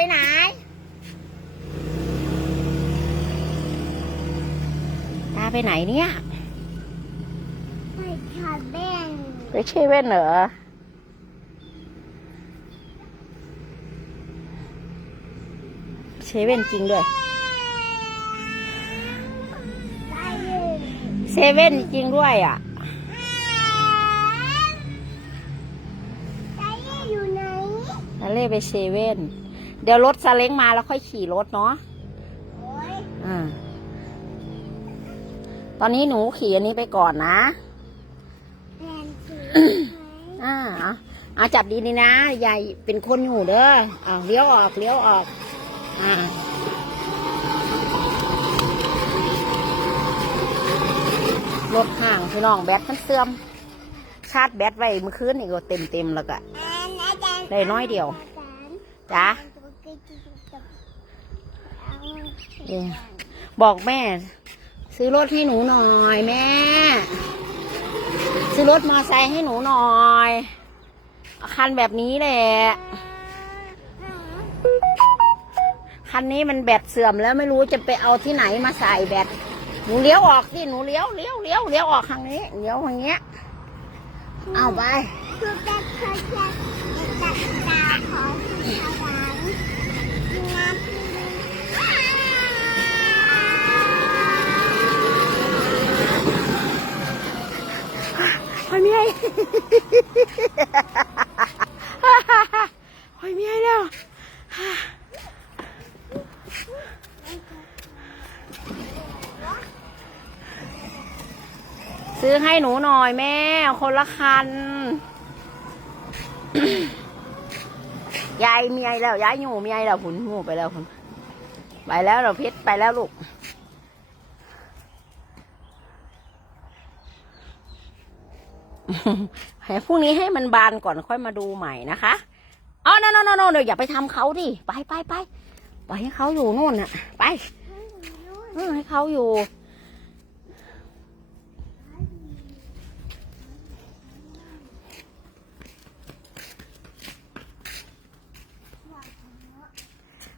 ไปไหน ตาไปไหนเนี่ยไปชาเบนไปเชเว่นเหรอเชเว่นจริงด้วยไปเลยเซเว่นจริงด้วยอะไปอยู่ไหนนาเล่ไปเซเว่นเดี๋ยวรถซาเล้งมาแล้วค่อยขี่รถเนาะโอ้ยอ่าตอนนี้หนูขี่อันนี้ไปก่อนนะแฟนสีอ่าเอาเอาจับดีนี่นะยายเป็นคนอยู่เด้ออ่าเลี้ยวออกเลี้ยวออก อ่ารถห่างพี่น้องแบตมันเสื่อม ชาร์จแบตไว้เมื่อคืนนี่ก็เต็มเต็มๆแล้วก็ได้น้อยเดียว จ้าเอง บอกแม่ ซื้อรถให้หนูหน่อยแม่ ซื้อรถมอไซค์ให้หนูหน่อยคันแบบนี้แหละคันนี้มันแบตเสื่อมแล้วไม่รู้จะไปเอาที่ไหนมาใส่แบตหนูเลี้ยวออกสิหนูเลี้ยวเลี้ยวเลี้ยวเลี้ยวออกทางนี้เลี้ยวทางเงี้ยเอาไป หอยเมียแล้วซื้อให้หนูหน่อยแม่ คนละคัน ยายเมียแล้ว ยายอยู่เมียแล้วหุ่นหูไปแล้วหุ่นไปแล้วเราเพชรไปแล้วลูก ให้พรุ่งนี้ให้มันบานก่อนค่อยมาดูใหม่นะคะอ๋อ no no no no เดี๋ยวอย่าไปทำเขาดิ ไปไปไปไปให้เขาอยู่นู่นน่ะ ไปเออให้เขาอยู่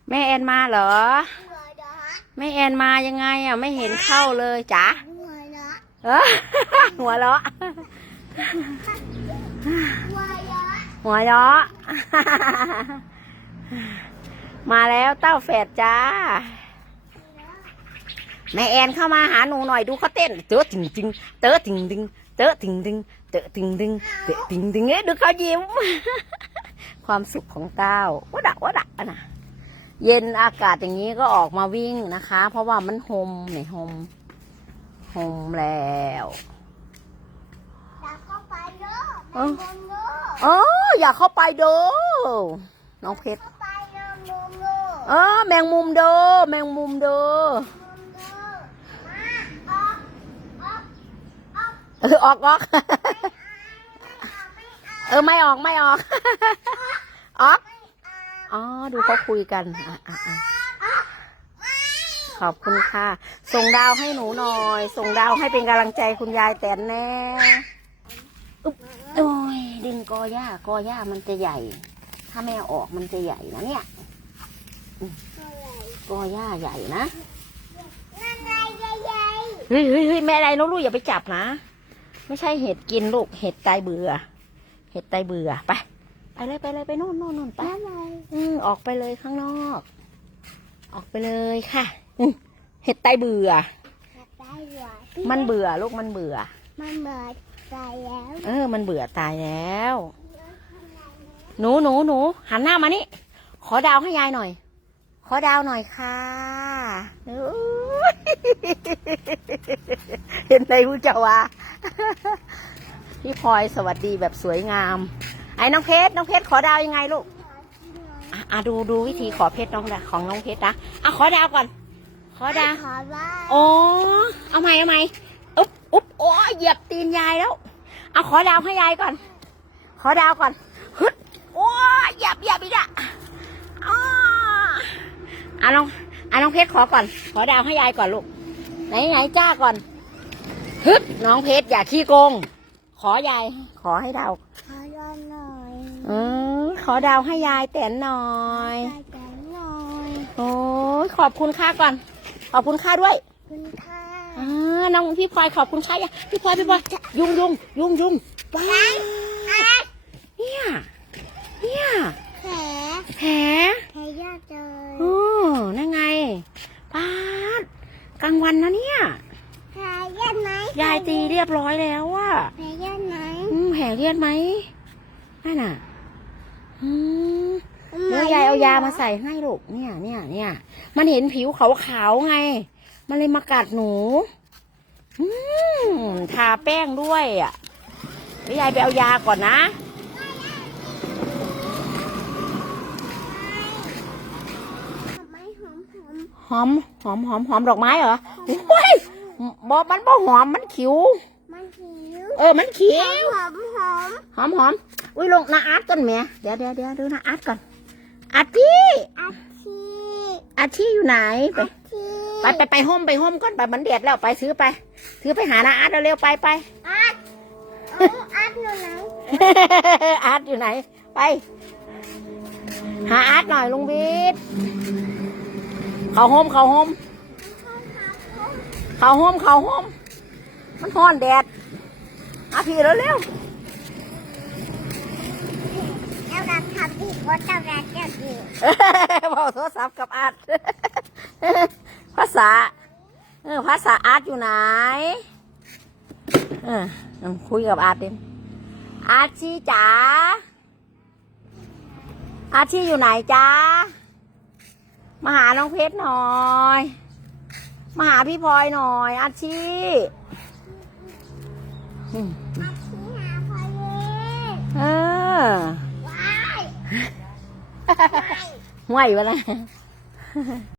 แม่แอนมาเหรอหัวเราะแม่แอนมายังไงอะ ไม่เห็นเข้าเลยจ๋าหัวเราะเออ หัวเราะหัวเราะหัวเราะมาแล้วเต้าแฝดจ้า แม่แอนเข้ามาหาหนูหน่อยดูเขาเต้น เตอะถึงดึงเตอะถึงดึงเตอะถึงดึงเตอะถึงดึงเตอะถึงดึงเอ๊ะดูเขายิ้ม ความสุขของเต้าวะดักวะดักอะนะเย็นอากาศอย่างนี้ก็ออกมาวิ่งนะคะ เพราะว่ามันโฮมเนี่ยโฮมโฮมแล้ว เยอะเออโมโม่เอออยากเข้าไปเด้อน้องเพชรก็ไปเยอะโมโม่เออแมงมุมเด้อแมงมุมเด้อมาออกออกออกเออออกออกเออไม่ออกไม่ออกออกอ๋อดูเขาคุยกันอะอะอะขอบคุณค่ะ ส่งดาวให้หนูหน่อย ส่งดาวให้เป็นกำลังใจคุณยายแตนแน่อุ๊บโอ้ยดึง กอหญ้ากอหญ้ามันจะใหญ่ ถ้าไม่เอาออกมันจะใหญ่นะเนี่ยอืมกอหญ้าใหญ่นะนั่นไงใหญ่เฮ้ยเฮ้ยเฮ้ยแม่อะไรน้องลูกอย่าไปจับนะ ไม่ใช่เห็ดกินลูกเห็ดตายเบื่อ เห็ดตายเบื่อไปไปเลยไปเลยไปนู่นนู่นนู่นไปนั่นไงอืมออกไปเลยข้างนอก ออกไปเลยค่ะอืมเห็ดตายเบื่อได้หัวมันเบื่อลูกมันเบื่อ มันเบิ ดใจแล้วเออ มันเบื่อตายแล้ว หนูหนูหนูหันหน้ามานี่ ขอดาวให้ยายหน่อย ขอดาวหน่อยค่ะอุ๊ยเห็นในผู้เจ้าวะพี่พลอยสวัสดีแบบสวยงาม ไอ้น้องเพชรน้องเพชรขอดาวยังไงลูกอะอะดูดูวิธีขอเพชรน้องนะของน้องเพชรนะอะขอดาวก่อน ขอดาวขอว่าโอ้เอาใหม่เอาใหม่ อุ๊บอุ๊บโอ้ยเหยียบตีนยายแล้ว เอาขอดาวให้ยายก่อน ขอดาวก่อนฮึดโอ้ยเหยียบเหยียบอีกอะอ้าอะน้องอะน้องเพชรขอก่อน ขอดาวให้ยายก่อนลูก ไหนไหนจ้าก่อนฮึดน้องเพชรอย่าขี้โกง ขอยาย ขอให้ดาวขอย้อนหน่อยอืมขอดาวให้ยายแต่นหน่อยใจใจหน่โอ้ยขอบคุณค่าก่อน ขอบคุณค่าด้วย คุณค่ะ อ่าน้องพี่พลอยขอบคุณค่ายังพี่พลอยพี่พลอยยุงยุงยุงยุงป้าเนี่ยเนี่ยแผลแผลแผลยากเลยโอ้นั่นไงป้าดกลางวันนะเนี่ยแผลยากไหมยายตีเรียบร้อยแล้วอะแผลยากไหมอืมแผลเลียดไหมนั่นน่ะอืมเดี๋ยวยายเอายามาใส่ให้ลูกเนี่ยเนี่ยเนี่ยมันเห็นผิวขาวๆไง มันเลยมากัดหนูอืมทาแป้งด้วยอะเดี๋ยวยายไปเอายาก่อนนะไม่หอมหอมหอมหอมหอมหอมดอกไม้เหรอโอ้ยบอกมันบ่หอมมันขิว มันหิว เออ มันเขียวหอมหอมหอมหอมอุ้ยลงนาอาร์ตก่อนแม่เดี๋ยวเดี๋ยวเดี๋ยวดูนาอาร์ตก่อนอาร์ตี้อาชีอาร์ตี้อยู่ไหนไปชี ไปไปไปห้มไปห้มก่อนไปมันเด็ดแล้วไปซื้อไปซื้อไปหานาอาร์ตเร็วๆไปไปอาร์ตเอาอาร์ตอยู่ไหนอาร์ตอยู่ไหน ไป หาอาร์ตหน่อยลุงบีดเขาห้มเขาห้มเขาห้มเขาห้มมันห้อนแดดอาพี่เร็วเร็วเราดับทำอีกว่าเราดับจะดีๆบอกโทรศัพท์กับอาร์ต ภาษาเออภาษาอาร์ตอยู่ไหนเออคุยกับอาร์ตดิอาร์ตชีจ๋าอาร์ตชีอยู่ไหนจ้ามาหาน้องเพชรหน่อยมาหาพี่พลอยหน่อย อาร์ตชีอืมอาชีหาพอดีเออว้ายห่วยไปแล้ว